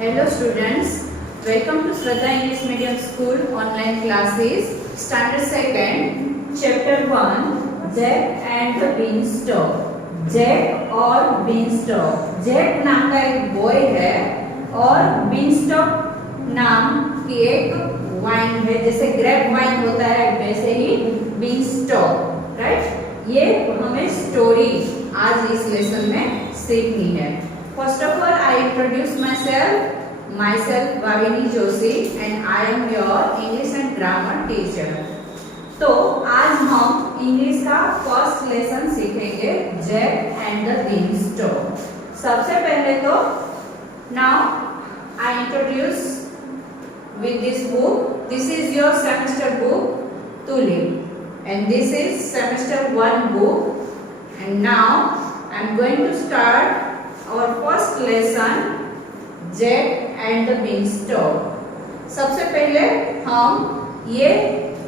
Hello students, welcome to Shraddha English Medium School online classes, Standard 2nd, Chapter 1, Jack and the Beanstalk. Jack और beanstalk. Jack नाम का एक boy है और beanstalk नाम की एक वाइन है, जैसे ग्रेप वाइन होता है वैसे ही बीनस्टॉक, राइट। ये हमें स्टोरी आज इस लेसन में सीखनी है। First of all I introduce myself Bhavini Joshi and I am your English and grammar teacher. तो आज हम इंग्लिश का फर्स्ट लेसन सीखेंगे, जैक एंड द बीनस्टॉक। सबसे पहले तो now I introduce with this book. This is your semester book Tulip and this is semester 1 book and now I am going to start our first lesson, Jack and the beanstalk. सबसे पहले हम ये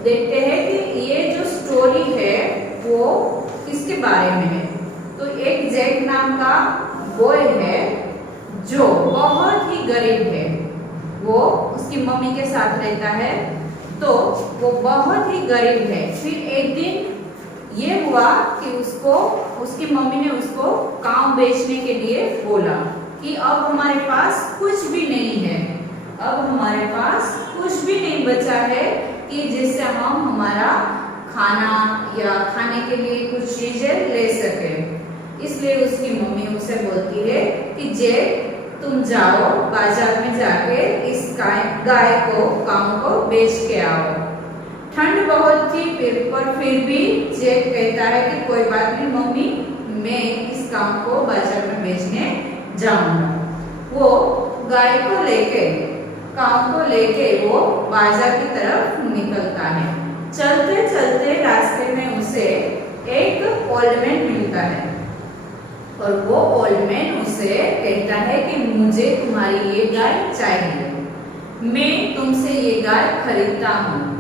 देखते हैं कि ये जो story है वो किसके बारे में है। तो एक जैक नाम का बॉय है जो बहुत ही गरीब है। वो उसकी मम्मी के साथ रहता है, तो वो बहुत ही गरीब है। फिर एक दिन ये हुआ कि उसकी मम्मी ने उसको काम बेचने के लिए बोला कि अब हमारे पास कुछ भी नहीं है, अब हमारे पास कुछ भी नहीं बचा है कि जिससे हम हमारा खाना या खाने के लिए कुछ चीजें ले सके। इसलिए उसकी मम्मी उसे बोलती है कि जैक तुम जाओ बाजार में जाके इस गाय को काऊ को बेच के आओ। ठंड बहुत थी पर फिर भी जैक कहता है कि कोई बात नहीं मम्मी, मैं इस काऊ को बाजार में बेचने जाऊंगा। वो गाय को लेके काऊ को लेके वो बाजार की तरफ निकलता है। चलते चलते रास्ते में उसे एक ओल्ड मैन मिलता है और वो ओल्ड मैन उसे कहता है कि मुझे तुम्हारी ये गाय चाहिए, मैं तुमसे ये गाय खरीदता हूँ।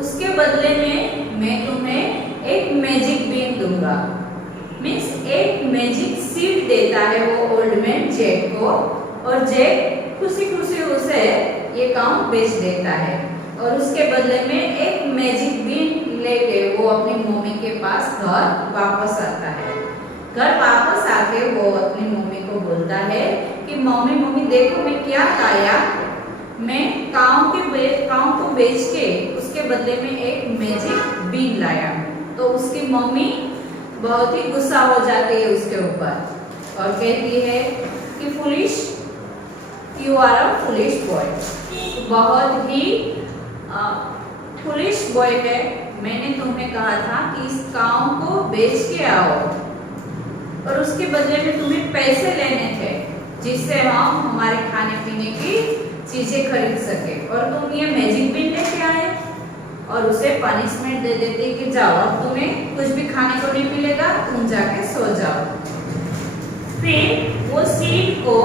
उसके बदले में मैं तुम्हें एक मैजिक बीन दूंगा। मीन्स एक मैजिक सीड देता है वो ओल्ड मैन जैक को, और जैक खुशी खुशी उसे ये काम बेच देता है और उसके बदले में एक मैजिक बीन लेके वो अपनी मम्मी के पास घर वापस आता है। घर वापस आके वो अपनी मम्मी को बोलता है कि मम्मी देखो मैं क्या खाया, मैं काऊ को बेच के उसके बदले में एक मैजिक बीन लाया। तो उसकी मम्मी बहुत ही गुस्सा हो जाती है उसके ऊपर और कहती है कि foolish, you are a foolish boy. बहुत ही फुलिश बॉय है, मैंने तुम्हें कहा था कि इस काऊ को बेच के आओ और उसके बदले में तुम्हें पैसे लेने थे जिससे हम हमारे खाने पीने की चीजें खरीद सके, और तुम ये मैजिक बीन लेके आए और उसे पनिशमेंट दे देते कि जाओ अब तुम्हें कुछ भी खाने को नहीं मिलेगा, तुम जाके सो जाओ। फिर वो सीड को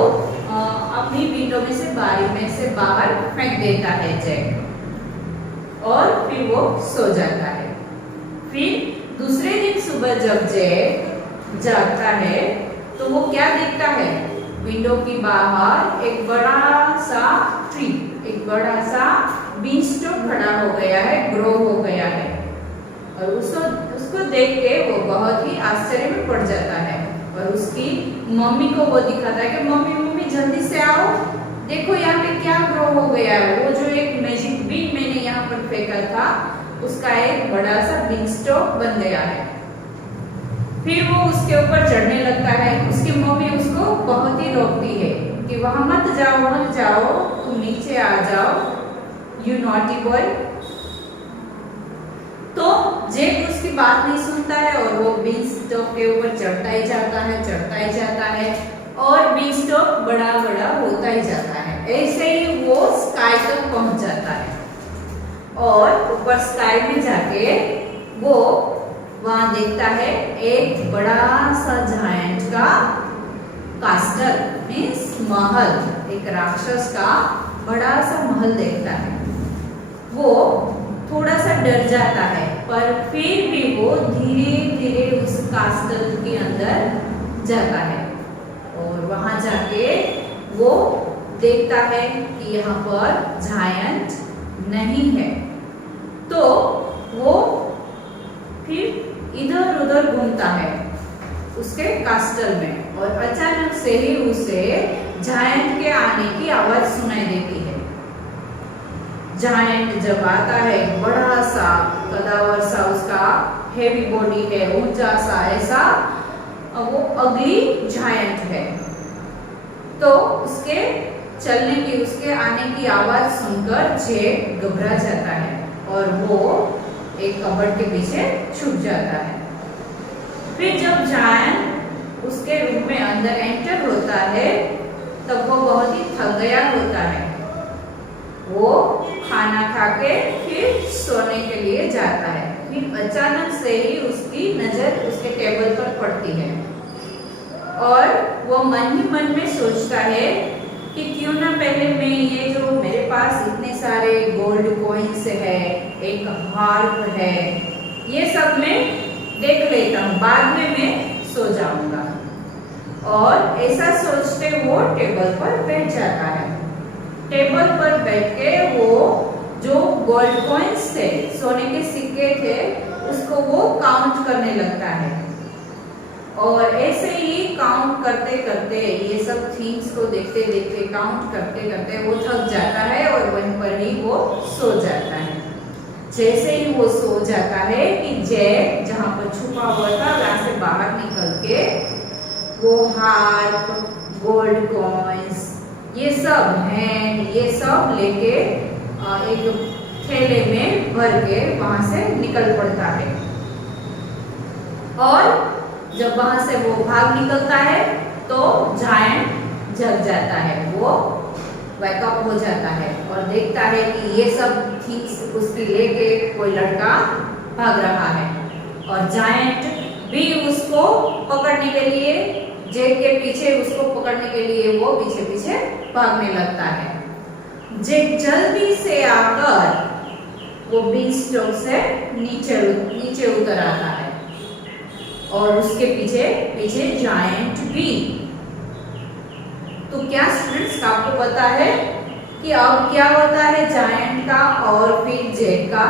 अपनी विंडो में से बारी में से बाहर फेंक देता है जैक और फिर वो सो जाता है। फिर दूसरे दिन सुबह जब जैक जागता है तो वो क्या देखता है, विंडो की बाहर एक बड़ा सा ट्री, एक बड़ा सा बीनस्टॉक खड़ा हो गया है, ग्रो हो गया है। और उसको देख के वो बहुत ही आश्चर्य में पड़ जाता है और उसकी मम्मी को वो दिखाता है कि मम्मी जल्दी से आओ, देखो यहाँ पे क्या ग्रो हो गया है। वो जो एक मैजिक बीन मैंने यहाँ पर फेंका था उसका एक बड़ा सा बीनस्टॉक बन गया है। फिर वो उसके ऊपर चढ़ने लगता है। उसकी मम्मी उसको बहुत ही रोकती है कि वहां मत जाओ, तुम नीचे आ जाओ, यू नॉटी बॉय। तो जैक उसकी बात नहीं सुनता है और वो बीनस्टॉक के ऊपर चढ़ता ही जाता है और बीनस्टॉक बड़ा होता ही जाता है। ऐसे ही वो स्काई तक पहुंच जाता है और ऊपर स्काई में जाके वो वहां देखता है एक बड़ा सा जायंट का कास्टल, मीन्स महल, एक राक्षस का बड़ा सा महल देखता है। वो थोड़ा सा डर जाता है पर फिर भी वो धीरे धीरे उस कास्टल के अंदर जाता है और वहां जाके वो देखता है कि यहाँ पर जायंट नहीं है, तो वो फिर इधर उधर घूमता है उसके कास्टल में, और अचानक से ही उसे जायंट के आने की आवाज सुनाई देती है। जायंट जब आता है, बड़ा सा कदावर सा उसका हेवी बॉडी है, ऊंचा सा, ऐसा वो अगली जायंट है। तो उसके चलने की, उसके आने की आवाज सुनकर जैक घबरा जाता है और वो एक कबर्ड के पीछे छुप जाता है। फिर जब जायंट उसके रूम में अंदर एंटर होता है तब वो बहुत ही थक गया होता है। वो खाना खा के फिर सोने के लिए जाता है। फिर अचानक से ही उसकी नजर उसके टेबल पर पड़ती है और वो मन ही मन में सोचता है कि क्यों ना पहले मैं ये जो मेरे पास इतने सारे गोल्ड कॉइन्स है, एक हार्प है, ये सब मैं देख लेता हूँ, बाद में मैं सो जाऊंगा। और ऐसा सोचते वो टेबल पर बैठ जाता है। टेबल पर बैठ के वो जो गोल्ड कॉइन्स थे, सोने के सिक्के थे, उसको वो काउंट करने लगता है। और ऐसे ही काउंट करते करते, ये सब थिंग्स को देखते देखते, काउंट करते करते वो थक जाता है और वहीं पर ही वो सो जाता है। जैसे ही वो सो जाता है कि जैक जहाँ पर छुपा हुआ था वहां से बाहर निकल के वो हार्प, गोल्ड कॉइन्स, ये सब हैंड, ये सब लेके एक थैले में भर के वहां से निकल पड़ता है। और जब वहां से वो भाग निकलता है तो जायंट जग जाता है, वो वेकअप हो जाता है और देखता है कि ये सब थिंग्स उसकी लेके कोई लड़का भाग रहा है। और जायंट भी उसको पकड़ने के लिए, जैक के पीछे उसको पकड़ने के लिए वो पीछे पीछे भागने लगता है। जैक जल्दी से आकर वो बीनस्टॉक से नीचे उतर आता है और उसके पीछे पीछे जायंट भी। तो क्या स्टूडेंट्स आपको पता है कि अब क्या होता है जायंट का और फिर जैक का?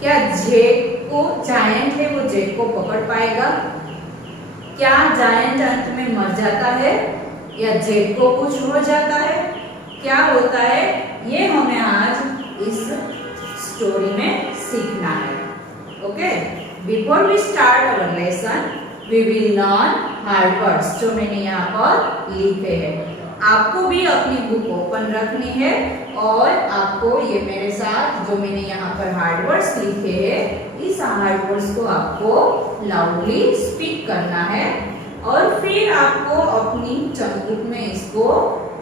क्या जैक को, जायंट है वो जैक को पकड़ पाएगा? क्या जायंट अंत में मर जाता है या जैक को कुछ हो जाता है? क्या होता है ये हमें आज इस स्टोरी में सीखना है। Okay, before we start our lesson we will learn hard words, जो मैंने यहाँ पर लिखे हैं। आपको भी अपनी बुक ओपन रखनी है और आपको ये मेरे साथ जो मैंने यहाँ पर हार्ड वर्ड्स लिखे हैं, इस हार्ड वर्ड्स को आपको लाउडली स्पीक करना है और फिर आपको अपनी चंदबुक में इसको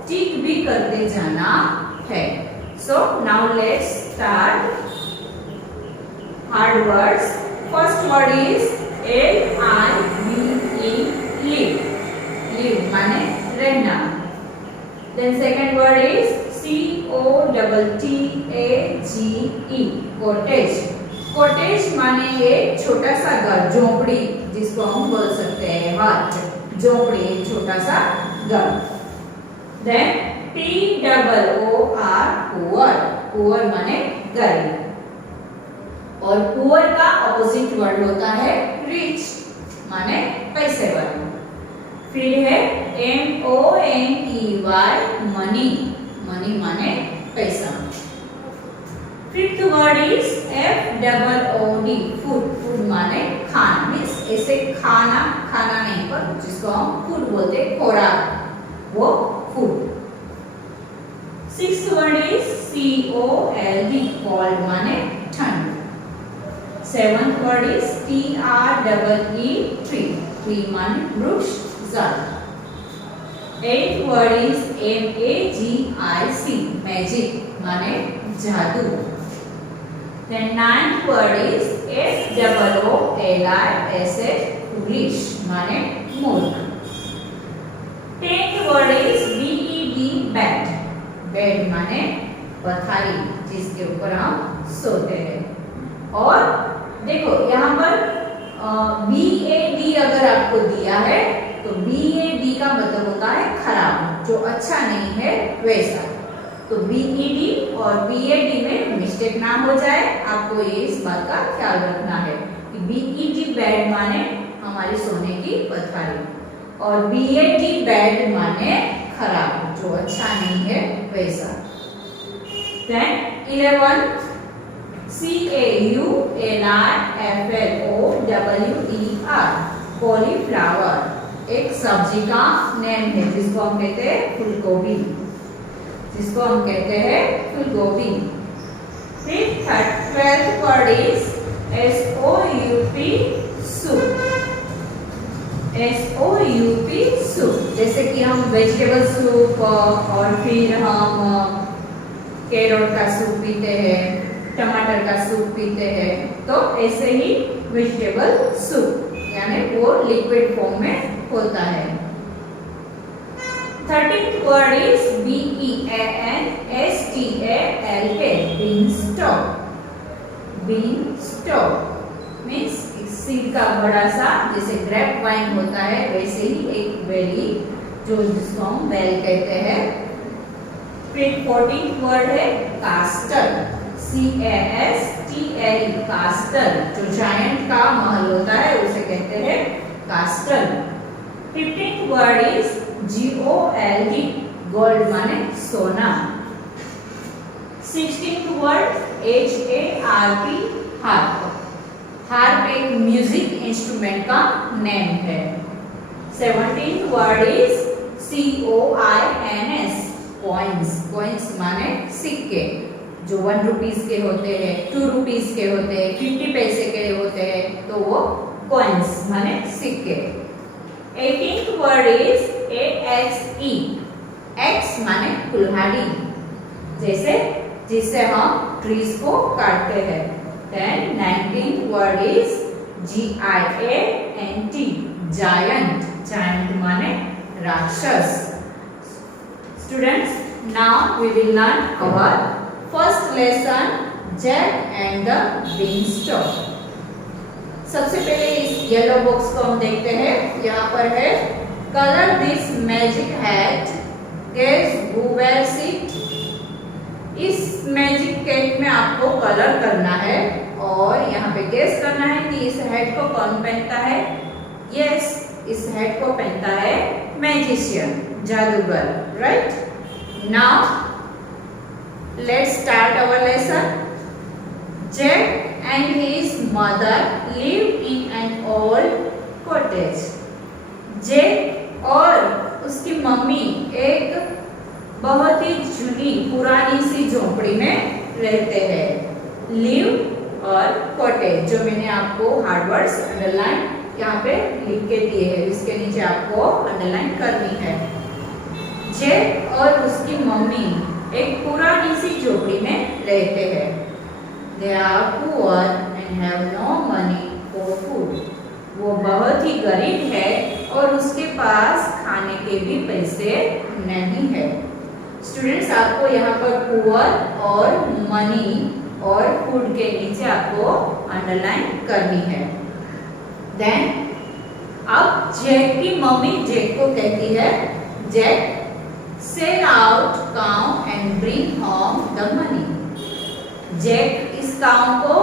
टिक भी करते जाना है। So now let's start hard words. First word is LIVE, live, live माने रहना। Then second word is COTTAGE, cottage, cottage माने एक छोटा सा घर, झोपड़ी, जिसको हम बोल सकते हैं हट, झोपड़ी, एक छोटा सा घर। Then POOR, poor, poor माने गरीब, और पुअर का ऑपोजिट वर्ड होता है रिच माने पैसे वाला। फिर है MONEY, मनी, मनी माने पैसा। Fifth word is FOOD, food, food माने खाना, मीन्स ऐसे खाना, खाना नहीं पर जिसको हम फूड बोलते हैं, खोराक, वो food. Sixth word is COLD, cold माने ठंड। Seventh word is TREE, tree, tree माने वृक्ष, झाड़। Eighth word is MAGIC, magic माने जादू। Then ninth word is FOOLISH, foolish माने मूर्ख। 10th word is BED, bed, bed माने पथारी, जिसके ऊपर हम सोते हैं। और देखो यहाँ पर BAD अगर आपको दिया है तो BAD का मतलब होता है खराब, जो अच्छा नहीं है वैसा। तो BED और BAD में मिस्टेक ना हो जाए, आपको ये इस बात का ख्याल रखना है कि BED बैड माने हमारी सोने की पथारी और BAD बैड माने खराब, जो अच्छा नहीं है वैसा। Then 11 CAULIFLOWER कॉलीफ्लावर एक सब्जी का नेम है जिसको हम कहते हैं फूलगोभी, जिसको हम कहते हैं फूलगोभी। फिर 12th word is SOUP soup. SOUP soup, जैसे कि हम वेजिटेबल सूप और फिर हम कैरोट का सूप पीते हैं, टमाटर का सूप पीते हैं, तो ऐसे ही वेजिटेबल सूप यानी वो लिक्विड फॉर्म में होता है। 13th word is BEANSTALK beanstalk. Beanstalk means seed का बड़ा सा, जैसे ग्रेप वाइन होता है वैसे ही एक बेली, जो जिसको हम बेल कहते हैं। फिर 14th वर्ड है कास्टर, CASTLE कास्टर, जो जायंट का महल होता है उसे कहते हैं castle. 15th word is GOLD gold माने सोना। 16th word HARP harp. Harp एक म्यूजिक इंस्ट्रूमेंट का नेम है। 17th word is COINS coins. Coins माने सिक्के, जो 1 रुपीस के होते हैं, 2 रुपीस के होते हैं, 50 पैसे के होते हैं, तो वो कॉइन्स माने सिक्के। 18th word is AXE। X माने कुल्हाड़ी, जैसे जिससे हम ट्रीज को काटते हैं। Then 19th word is GIANT giant. Giant माने राक्षस। Students, now we will learn our first lesson, Jack and the Beanstalk. सबसे पहले इस येलो बॉक्स को हम देखते हैं। यहाँ पर है colour this magic hat, guess who wears it. इस मैजिक कैट में आपको कलर करना है और यहाँ पे गेस करना है कि इस हैट को कौन पहनता है। यस, इस हैट को पहनता है मैजिशियन, जादूगर, right. Now let's start our lesson. Jack and his mother lived in an old cottage. Jack और उसकी मम्मी एक बहुत ही जूनी पुरानी सी झोपड़ी में रहते हैं। लिव और कॉटेज, जो मैंने आपको हार्ड वर्ड्स अंडरलाइन यहाँ पे लिख के दिए हैं, इसके नीचे आपको अंडरलाइन करनी है। जैक और उसकी मम्मी एक पुरानी सी झोपड़ी में रहते हैं। They are poor and have no money for food. वो बहुत ही गरीब है और उसके पास खाने के भी पैसे नहीं है। स्टूडेंट्स, आपको यहाँ पर पुअर और मनी और फूड के नीचे आपको अंडरलाइन करनी है। देन अब जैक की मम्मी जैक को कहती है, Jack sell out cow and bring home the money. Jack इस काउ को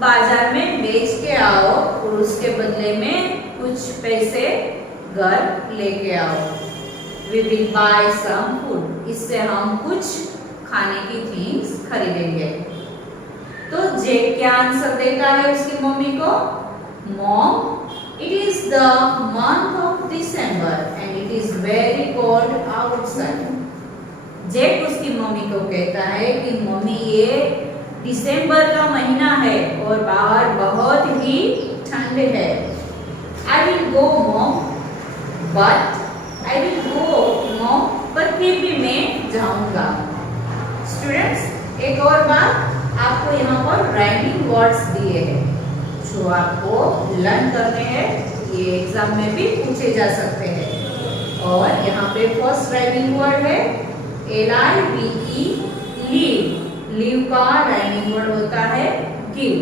बाजार में बेच के आओ और उसके बदले में कुछ पैसे घर लेके आओ। We will buy some food. इससे हम कुछ खाने की थिंग्स खरीदेंगे। तो जैक क्या आंसर देता है उसकी मम्मी को? Mom, it is the month of December and it is very cold outside. Jack उसकी मम्मी को कहता है कि मम्मी ये दिसंबर का महीना है और बाहर बहुत ही ठंड है। I will go mom, but I will go mom, पर फिर भी मैं जाऊंगा। स्टूडेंट्स, एक और बात, आपको यहाँ पर राइमिंग वर्ड्स दिए हैं जो आपको लर्न करने हैं। ये एग्जाम में भी पूछे जा सकते हैं। और यहाँ पे फर्स्ट राइमिंग वर्ड है LIVE, लीव। लीव का राइमिंग वर्ड होता है गिव।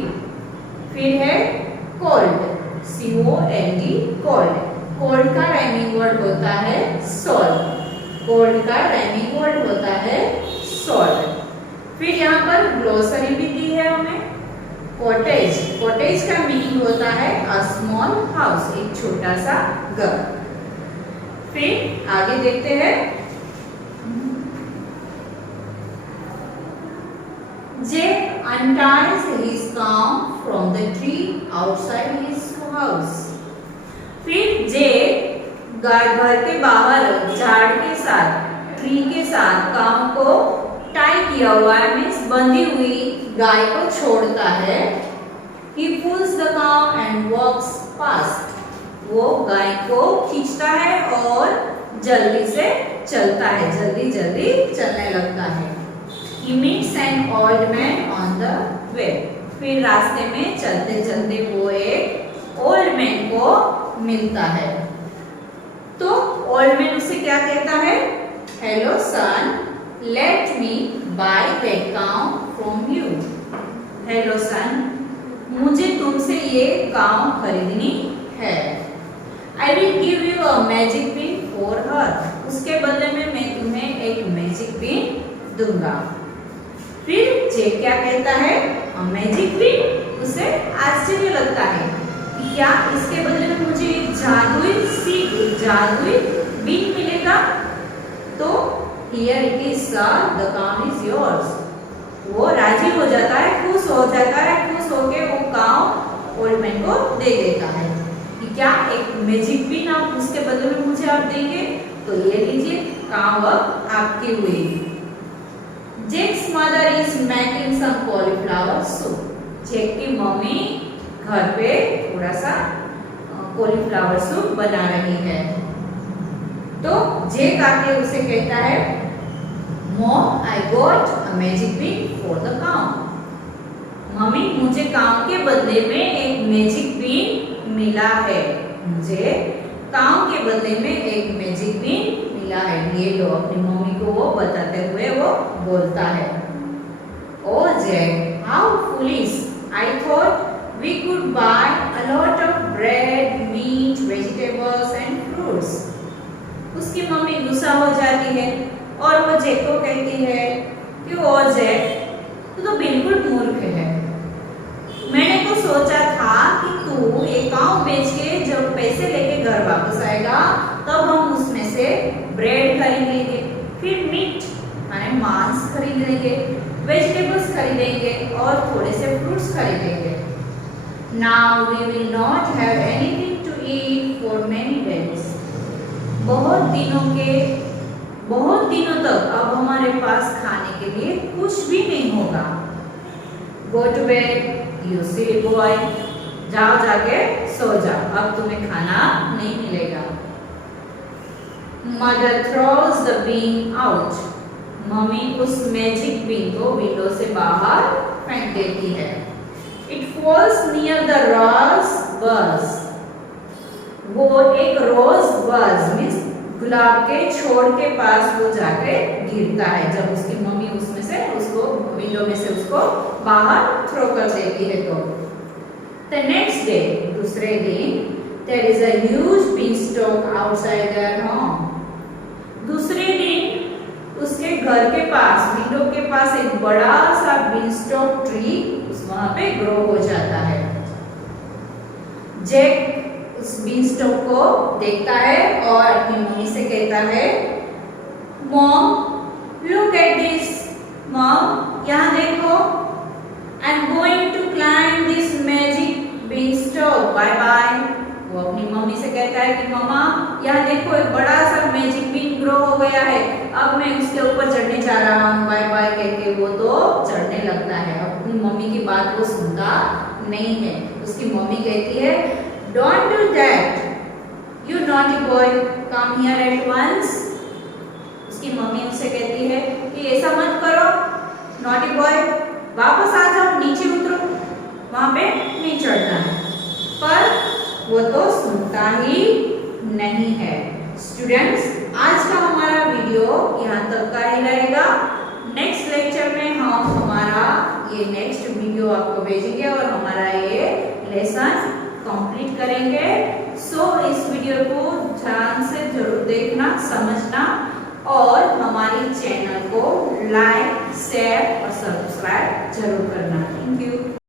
फिर है कोल्ड, COLD, कोल्ड। कोल्ड का राइमिंग वर्ड होता है सॉल्ट। कोल्ड का राइमिंग वर्ड होता है सॉल्ट। फिर यहाँ पर ग्लोसरी भी दी है हमें। कॉटेज, कॉटेज का मीनिंग होता है अ स्मॉल हाउस, एक छोटा सा घर। फिर आगे देखते हैं। Jack unties his cow from the tree outside his house. फिर जेक घर के बाहर झाड़ के साथ, ट्री के साथ काऊ को टाई किया हुआ है, मीन्स बंधी हुई गाय को छोड़ता है। He pulls the cow and walks past. वो गाय को खींचता है और जल्दी से चलता है, जल्दी जल्दी चलने लगता है। He meets an old man on the way. फिर रास्ते में चलते चलते वो एक ओल्ड मैन को मिलता है। तो ओल्ड मैन उसे क्या कहता है? Hello son, let me buy that cow from you. Hello son, मुझे तुमसे ये काउ खरीदनी है। I will give you a magic pin for her. उसके बदले में मैं तुम्हें एक मैजिक पिन दूंगा। फिर जेक क्या कहता है? Magic pin. उसे आश्चर्य लगता है कि क्या इसके बदले में मुझे एक जादुई पिन मिलेगा? तो here it is sir, the cow is yours. वो राजी हो जाता है, खुश हो जाता है, खुश होके वो काउ ओल्ड मैन को दे देता है कि क्या एक मैजिक पिन आप उसके बदले में मुझे आप देंगे? तो ये लीजिए, काउ अब आपकी हुई। Jack's mother is making some cauliflower soup. Jack की मम्मी घर पे थोड़ा सा कॉलीफ्लावर सूप बना रही है। तो जेक आके उसे कहता है, mom I got a magic pin for the cow. Mummy, मुझे काउ के बदले में एक मैजिक पिन मिला है। मुझे काउ के बदले में एक मैजिक पिन मिला है। ये लो, अपनी मम्मी को वो बताते हुए वो बोलता है। Oh Jack, how foolish, I thought we could buy a lot of bread, meat, vegetables and fruits. उसकी मम्मी गुस्सा हो जाती है और वो जैक को कहती है कि ओ जैक, तू तो बिल्कुल मूर्ख है। मैंने तो सोचा था कि तू एक काऊ बेच के जब पैसे लेके घर वापस आएगा तब हम उसमें से ब्रेड खरीदेंगे, फिर मीट माने मांस खरीदेंगे, वेजिटेबल्स खरीदेंगे और थोड़े से फ्रूट्स खरीदेंगे। Now we will not have anything to eat for many days. बहुत दिनों तक अब हमारे पास खाने के लिए कुछ भी नहीं होगा। Go to bed you silly boy, जाओ जाके सो जाओ, अब तुम्हें खाना नहीं मिलेगा। Mother throws the bean out. Mummy उस मैजिक बीन को विंडो से बाहर फेंक देती है। It falls near the rose bush. वो एक रोज बज मीन्स गुलाब के छोड़ के पास वो जाके गिरता है, जब उसकी मम्मी उसमें से उसको विंडो में से उसको बाहर थ्रो कर देती है। तो द नेक्स्ट डे, दूसरे दिन, there is a huge beanstalk outside their home. दूसरे दिन उसके घर के पास, विंडो के पास एक बड़ा सा बीनस्टॉक ट्री वहां पे ग्रो हो जाता है। जैक उस बीनस्टॉक को देखता है और अपनी मम्मी से कहता है, mom look at this. Mom, यहाँ देखो, I am going to climb this magic beanstalk, bye bye. वो अपनी मम्मी से कहता है कि मम्मा यहाँ देखो, एक बड़ा सा मैजिक बीन ग्रो हो गया है, अब मैं उसके ऊपर चढ़ने जा रहा हूँ, बाय बाय कहके वो तो चढ़ने लगता है। अपनी मम्मी की बात वो सुनता नहीं है। उसकी मम्मी कहती है, don't do that, you naughty boy, come here at once. उसकी मम्मी उससे कहती है कि ऐसा मत करो नॉटी बॉय, वापस आ जाओ, नीचे उतरो, वहां पे नहीं चढ़ना है। पर वो तो सुनता ही नहीं है। स्टूडेंट्स, आज का हमारा वीडियो यहाँ तक का ही रहेगा। नेक्स्ट लेक्चर में हम हमारा ये नेक्स्ट वीडियो आपको भेजेंगे और हमारा ये लेसन कंप्लीट करेंगे। सो इस वीडियो को ध्यान से जरूर देखना, समझना और हमारी चैनल को लाइक, शेयर और सब्सक्राइब जरूर करना। Thank you.